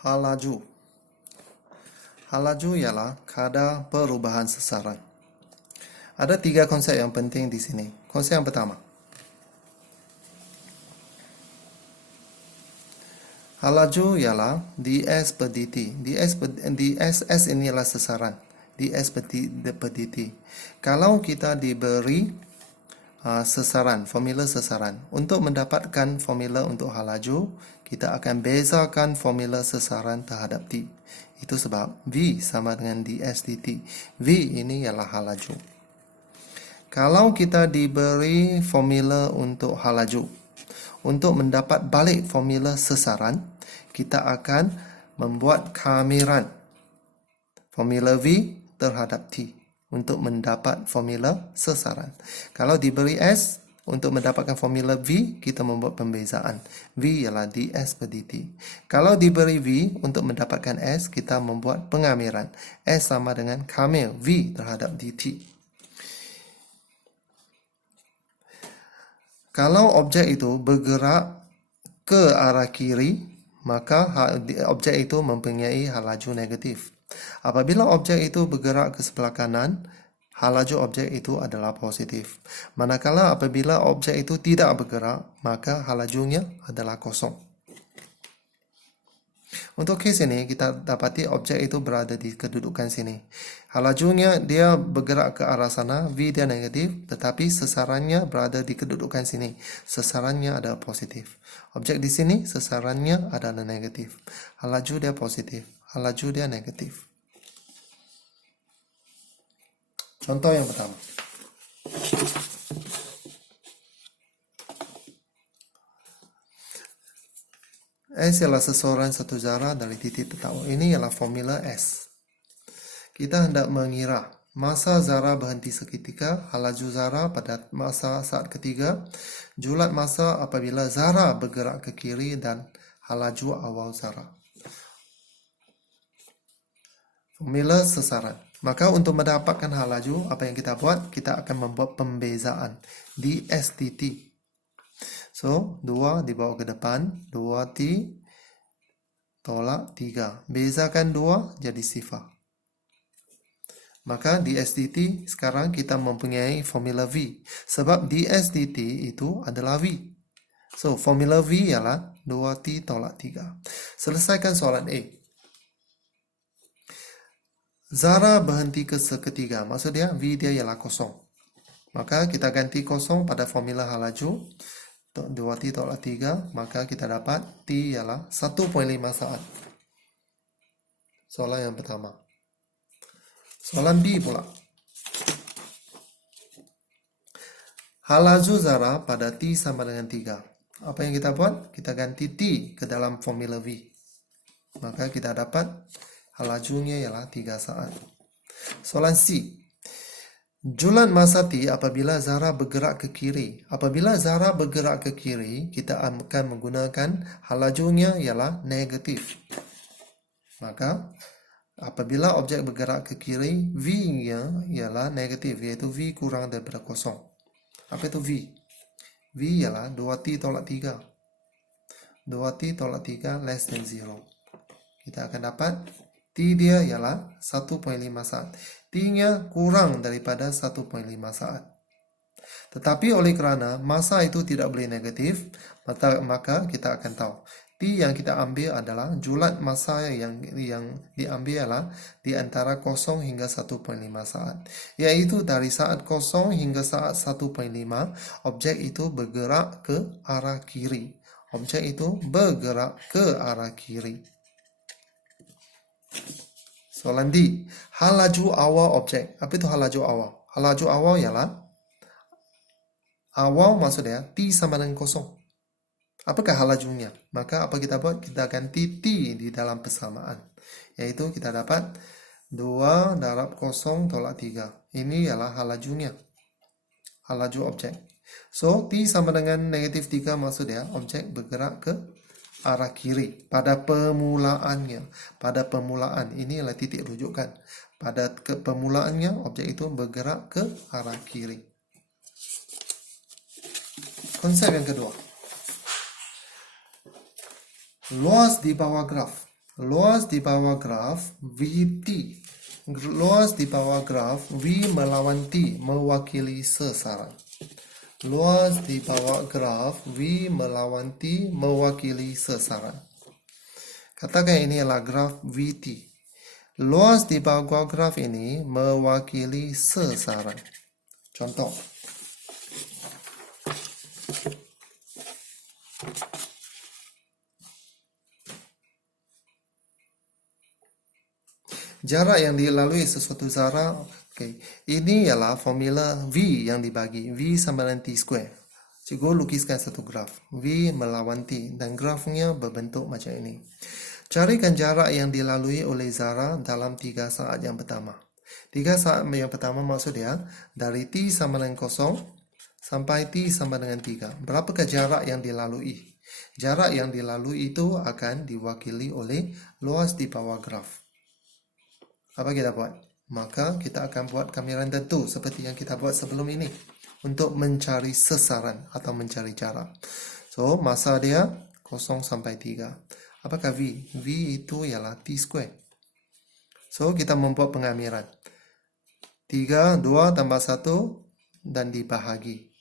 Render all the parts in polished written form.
Hal laju. Hal laju ialah kadar perubahan sasaran. Ada 3 konsep yang penting di sini. Konsep yang pertama, hal laju ialah ds per dt. ds ini adalah sasaran. ds per dt. Kalau kita diberi sasaran, formula sasaran, untuk mendapatkan formula untuk hal laju, kita akan bezakan formula sasaran terhadap t. Itu sebab v sama dengan ds dt. V ini ialah hal laju. Kalau kita diberi formula untuk hal laju, untuk mendapat balik formula sasaran, kita akan membuat kamiran formula v terhadap t untuk mendapat formula sasaran. Kalau diberi S, untuk mendapatkan formula V, kita membuat pembezaan. V ialah ds per dt. Kalau diberi V, untuk mendapatkan S, kita membuat pengamiran. S sama dengan kamir V terhadap dt. Kalau objek itu bergerak ke arah kiri, maka objek itu mempunyai hal laju negatif. Apabila objek itu bergerak ke sebelah kanan, hal laju objek itu adalah positif. Manakala apabila objek itu tidak bergerak, maka hal lajunya adalah kosong. Untuk kes ini, kita dapati objek itu berada di kedudukan sini. Hal lajunya dia bergerak ke arah sana, V dia negatif, tetapi sasarannya berada di kedudukan sini. Sasarannya adalah positif. Objek di sini, sasarannya adalah negatif. Hal laju dia positif, hal laju dia negatif. Contoh yang pertama. S ialah seseorang satu zarah dari titik tetap. Ini ialah formula S. Kita hendak mengira masa zarah berhenti seketika, hal laju zarah pada masa saat ketiga, julat masa apabila zarah bergerak ke kiri, dan hal laju awal zarah. Formula sasaran. Maka untuk mendapatkan hal laju, apa yang kita buat? Kita akan membuat pembezaan ds dt. So, 2 dibawa ke depan, 2t tolak 3. Bezakan 2 jadi sifar. Maka ds dt sekarang kita mempunyai formula v. Sebab ds dt itu adalah v. So, formula v ialah 2t tolak 3. Selesaikan soalan A. Zarah berhenti ke seketiga. Maksudnya V dia ialah kosong. Maka kita ganti kosong pada formula hal laju. 2t tolak 3. Maka kita dapat T ialah 1.5 saat. Soalan yang pertama. Soalan B pula. Hal laju zarah pada T sama dengan 3. Apa yang kita buat? Kita ganti T ke dalam formula V. Maka kita dapat hal lajunya ialah 3 saat. Soalan C. Julat masa T apabila zarah bergerak ke kiri. Apabila zarah bergerak ke kiri, kita akan menggunakan hal lajunya ialah negatif. Maka, apabila objek bergerak ke kiri, V-nya ialah negatif, iaitu V kurang daripada kosong. Apa itu V? V ialah 2T tolak 3. 2T tolak 3 less than 0. Kita akan dapat T dia ialah 1.5 saat. T-nya kurang daripada 1.5 saat. Tetapi oleh kerana masa itu tidak boleh negatif, maka kita akan tahu T yang kita ambil adalah julat masa yang diambil ialah di antara 0 hingga 1.5 saat. Iaitu dari saat 0 hingga saat 1.5, objek itu bergerak ke arah kiri. Objek itu bergerak ke arah kiri. Soalan D. Hal laju awal objek. Apa itu hal laju awal? Hal laju awal ialah awal maksudnya T sama dengan 0. Apakah hal lajunya? Maka apa kita buat? Kita ganti T di dalam persamaan. Yaitu kita dapat 2 darab 0 tolak 3. Ini ialah hal lajunya. Hal laju objek. So, T sama dengan negatif 3 maksudnya objek bergerak ke arah kiri pada permulaannya. Pada permulaan, ini adalah titik rujukan. Pada permulaannya, objek itu bergerak ke arah kiri. Konsep yang kedua. Luas di bawah graf. luas di bawah graf VT. Luas di bawah graf V melawan T mewakili sasaran. Luas di bawah graf V melawan T mewakili sasaran. Katakan ini adalah graf VT. Luas di bawah graf ini mewakili sasaran. Contoh. Jarak yang dilalui sesuatu zara, ini ialah formula V yang dibagi. V sama dengan T square. Cikgu lukiskan satu graf. V melawan T dan grafnya berbentuk macam ini. Carikan jarak yang dilalui oleh zara dalam 3 saat yang pertama. 3 saat yang pertama maksudnya dari T sama dengan 0 sampai T sama dengan 3. Berapakah jarak yang dilalui? Jarak yang dilalui itu akan diwakili oleh luas di bawah graf. Apa kita buat? Maka kita akan buat kamiran tentu seperti yang kita buat sebelum ini untuk mencari sasaran atau mencari jarak. So, masa dia 0 sampai 3. Apakah V? V itu ialah T square. So, kita membuat pengamiran. 3, 2 tambah 1 dan dibahagi.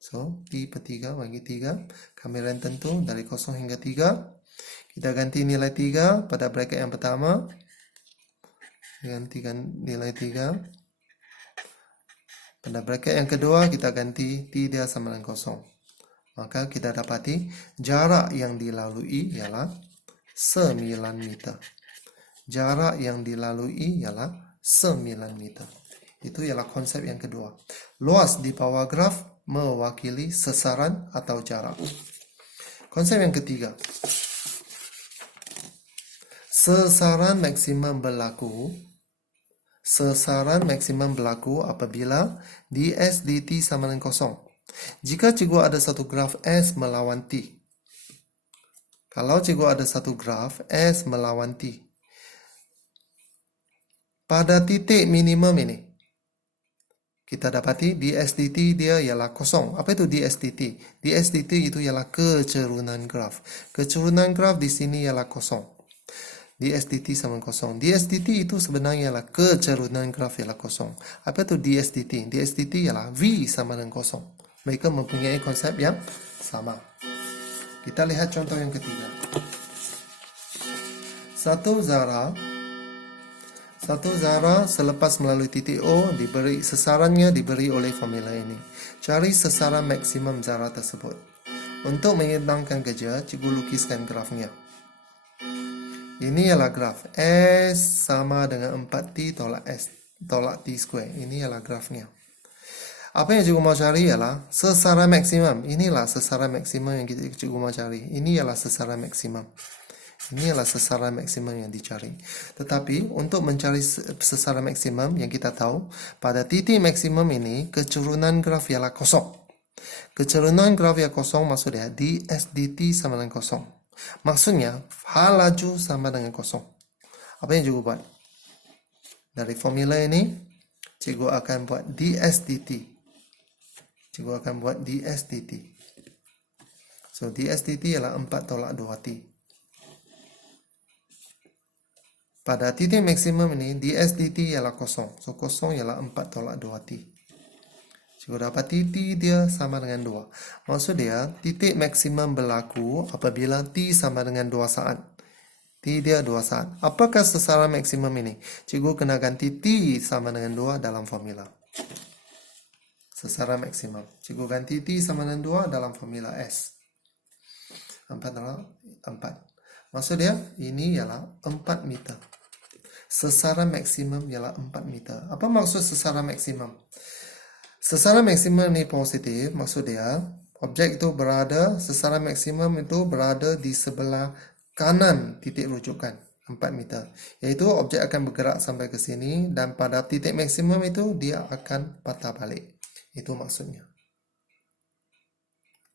So, T per 3 bagi 3. Kamiran tentu dari 0 hingga 3. Kita ganti nilai 3 pada bracket yang pertama. Gantikan nilai 3. Pada bracket yang kedua, kita ganti T dia sama dengan 0. Maka kita dapati jarak yang dilalui ialah 9 meter. Jarak yang dilalui ialah 9 meter. Itu ialah konsep yang kedua. Luas di bawah graf mewakili sasaran atau jarak. Konsep yang ketiga. Sasaran maksimum berlaku. Sasaran maksimum berlaku apabila ds dt sama dengan 0. Jika cikgu ada satu graf S melawan T. Kalau cikgu ada satu graf S melawan T. Pada titik minimum ini, kita dapati ds dt dia ialah 0. Apa itu ds dt? Ds dt itu ialah kecerunan graf. Kecerunan graf di sini ialah 0. ds dt sama 0. ds dt itu sebenarnya ialah kecerunan graf ialah 0. Apa itu ds dt? ds dt ialah V sama dengan 0. Mereka mempunyai konsep yang sama. Kita lihat contoh yang ketiga. Satu zara selepas melalui titik O diberi sasarannya diberi oleh formula ini. Cari sasaran maksimum zara tersebut. Untuk menyenangkan kerja, cikgu lukiskan grafnya. Ini ialah graf S sama dengan 4T tolak T square. Ini ialah grafnya. Apa yang cikgu mau cari ialah sasaran maksimum. Inilah sasaran maksimum yang cikgu mau cari. Ini ialah sasaran maksimum. Ini adalah sasaran maksimum yang dicari. Tetapi untuk mencari sasaran maksimum yang kita tahu, pada titik maksimum ini kecerunan graf ialah 0. Kecerunan graf yang 0 maksudnya ds dt sama dengan 0. Maksudnya, hal laju sama dengan 0. Apa yang cikgu buat? Dari formula ini, cikgu akan buat ds dt. Cikgu akan buat ds dt. So, ds dt ialah 4 tolak 2t. Pada titik maksimum ini, ds dt ialah 0. So, 0 ialah 4 tolak 2t. Cikgu dapat T dia sama dengan 2. Maksud dia, titik maksimum berlaku apabila T sama dengan 2 saat. T dia 2 saat. Apakah sasaran maksimum ini? Cikgu kena ganti T sama dengan 2 dalam formula. Sasaran maksimum. Cikgu ganti T sama dengan 2 dalam formula S. 4 adalah 4. Maksud dia, ini ialah 4 meter. Sasaran maksimum ialah 4 meter. Apa maksud sasaran maksimum? Sasaran maksimum ini positif, maksud dia objek itu berada, sasaran maksimum itu berada di sebelah kanan titik rujukan 4 meter. Iaitu objek akan bergerak sampai ke sini dan pada titik maksimum itu dia akan patah balik. Itu maksudnya.